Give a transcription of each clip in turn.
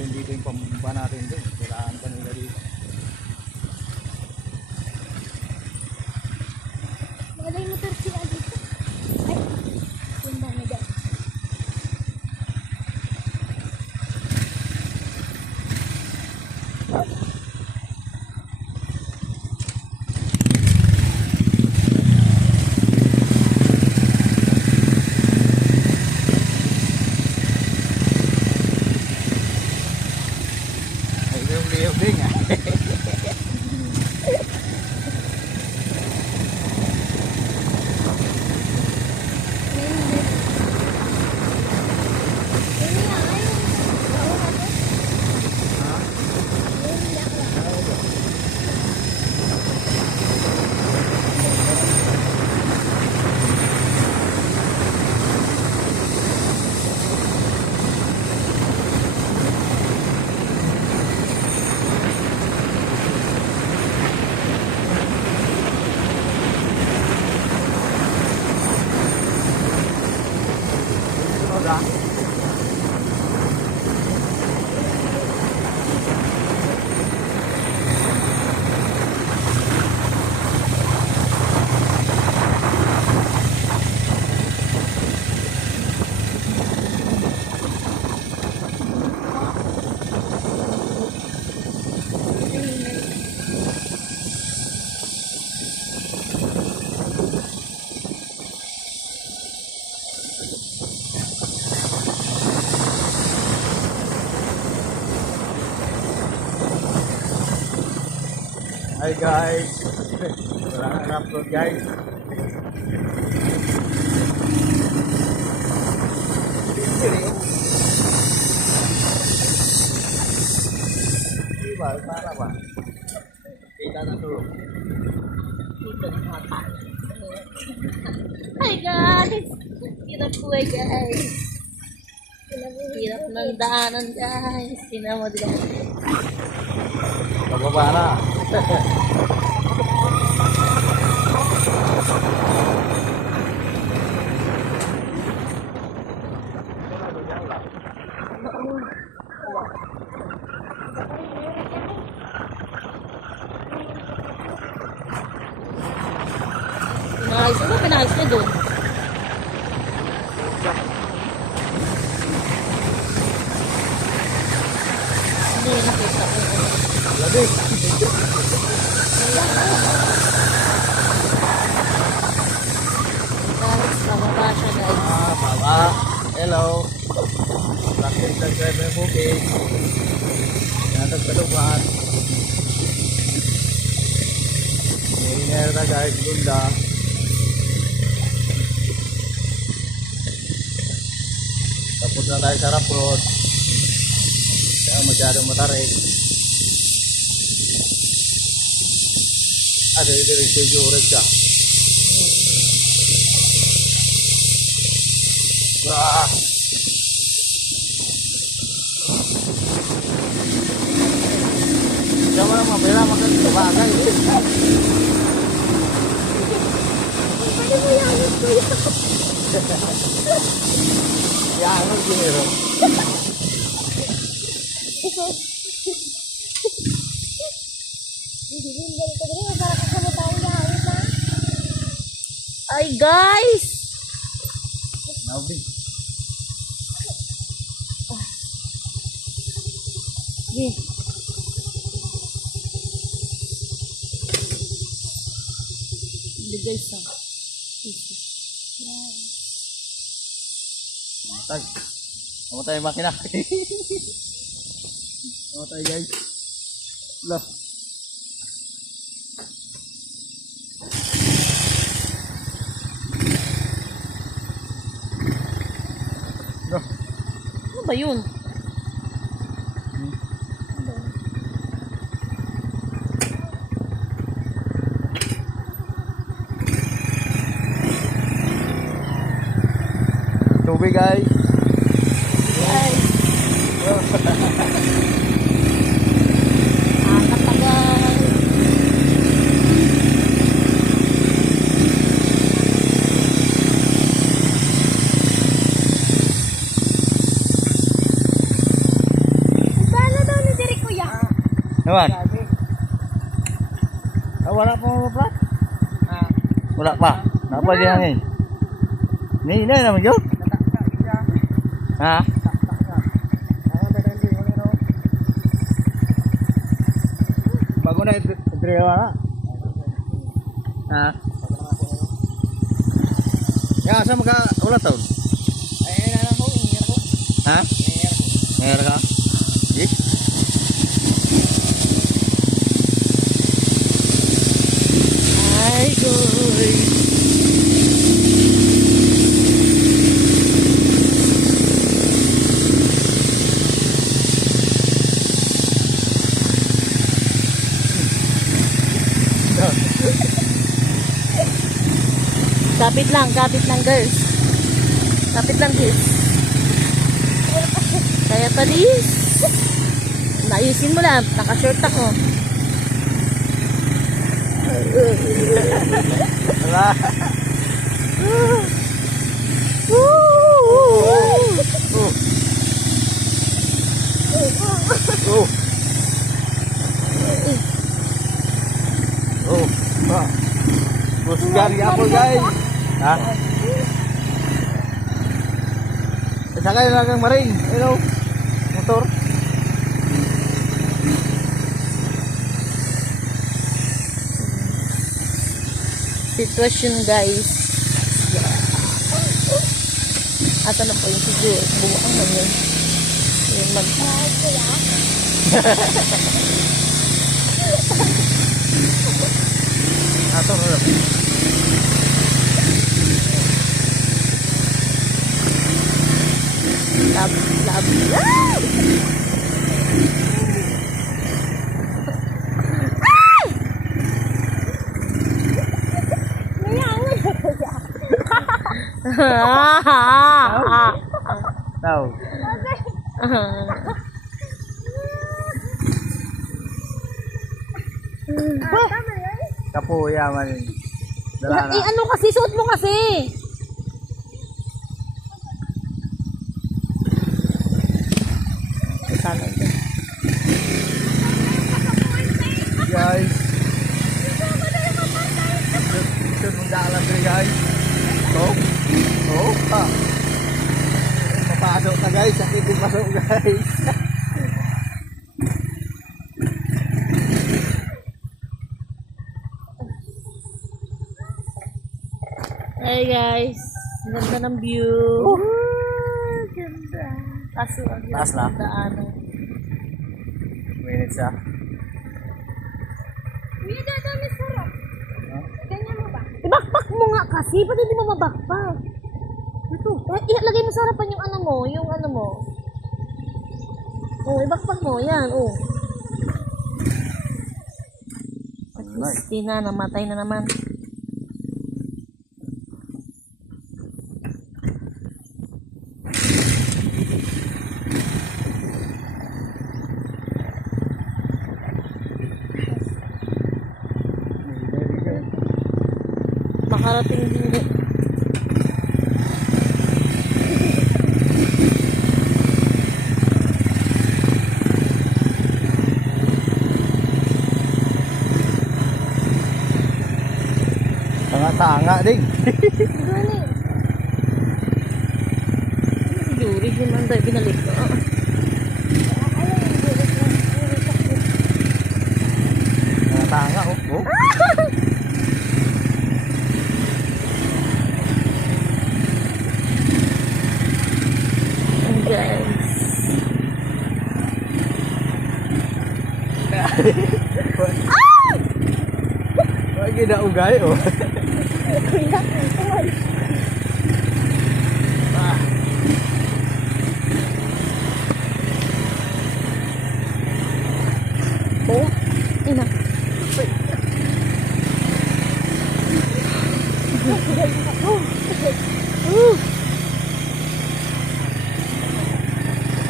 natin dito yung pambaba natin doon. Kailangan pa nila dito. Maganda yung motor sila dito. Ay, yung dami dyan. Ay, liyog din nga. Hi guys. Wala nang upload guys. Diba? Para ba? Kita na to. Dito na mga tayo. Hi guys! Hirap buhay guys. Hirap ng daanan guys. Sinamod guys. Pababa na. Pinahayos mo, pinahayos mo doon. Hindi, nakita ko. Labi. Guys, pababa siya guys. Baba. Hello. Plastic na driver ng bukid. Natag kalupan. Ngayon na guys, gunda. Tapos na tayo sa rough road. Kaya masyadong matarik. Dire-diretso yung oras siya. Diyan mo lang mabila magkakabagay. Pwede mo yangot ko yun. Yan ang ginero. Ay guys! Nabi. Okay. Hindi guys ah. Matag. Mamatay yung makina. Mamatay guys. Lah. Ano ba yun? Tubig guys. Guys! Anak na guys! Naman. Ah, wala pa mo plat? Wala pa. Napa di hangin? Ni naman yun. Ha? Bago na ito na. Ha? Ya, asa maka ulat taon? Ha? Ngayon ka? Di? Ay, goy. Kapit lang girls. Kapit lang girls. Kaya palis. Naayusin mo lang, naka-short ako. Wala. Busgar ako guys. Ha? Sakay na lang maring. Hello. Motor. Sitwasyon guys. Asa na po yung siguro. Buwang mo yun. Yung Ato na. lab. Tao. Kapuya man yun. Dala na. Ano kasi? Suot mo kasi. Sana ito. Guys. Shoot mong daalan dito guys. Pa. Papasok na guys. Sakit yung pasok guys. Hey guys. Ganda ng view. Ganda. Kaso ang Taas na? daanan. Minutes ah. Hindi dami sarap. Ganyan mo ba? Ibakpak mo nga kasi. Ba't hindi mo mabakpak? Ito. Ilagay mo sa harapan yung ano mo. Yung ano mo. Oh, ibakpak mo. Yan. Oh. Christina, namatay na naman. Makarating din. Tanga-tanga ding. Gani. Si Yuri, yun ang dahil binalik ko. Tanga oh. Guys. Wag gina ugay oh. Kuya, oh, ina.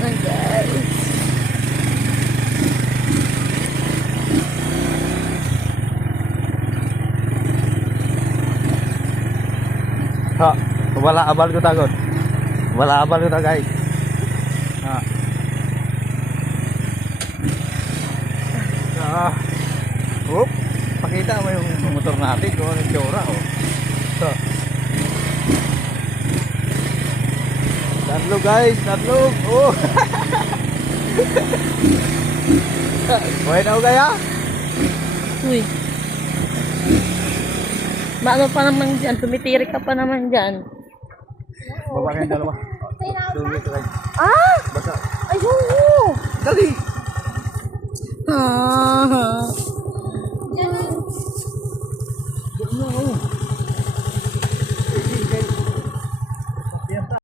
Ay, guys. Ha, wala abal ko tagod. Wala abal ko ta guys. Ha. Oop. Pakita mo yung motor natin kung ano yung tsura. Oh. So. Natlog guys, natlog. Oh. Buhay na ho kaya? Uy. Maano pa naman dyan? Tumitirik ka pa naman dyan. Baba kayong dalawa. Dumi ito kayo. Ah! Basa. Ayun! Dali! Ah!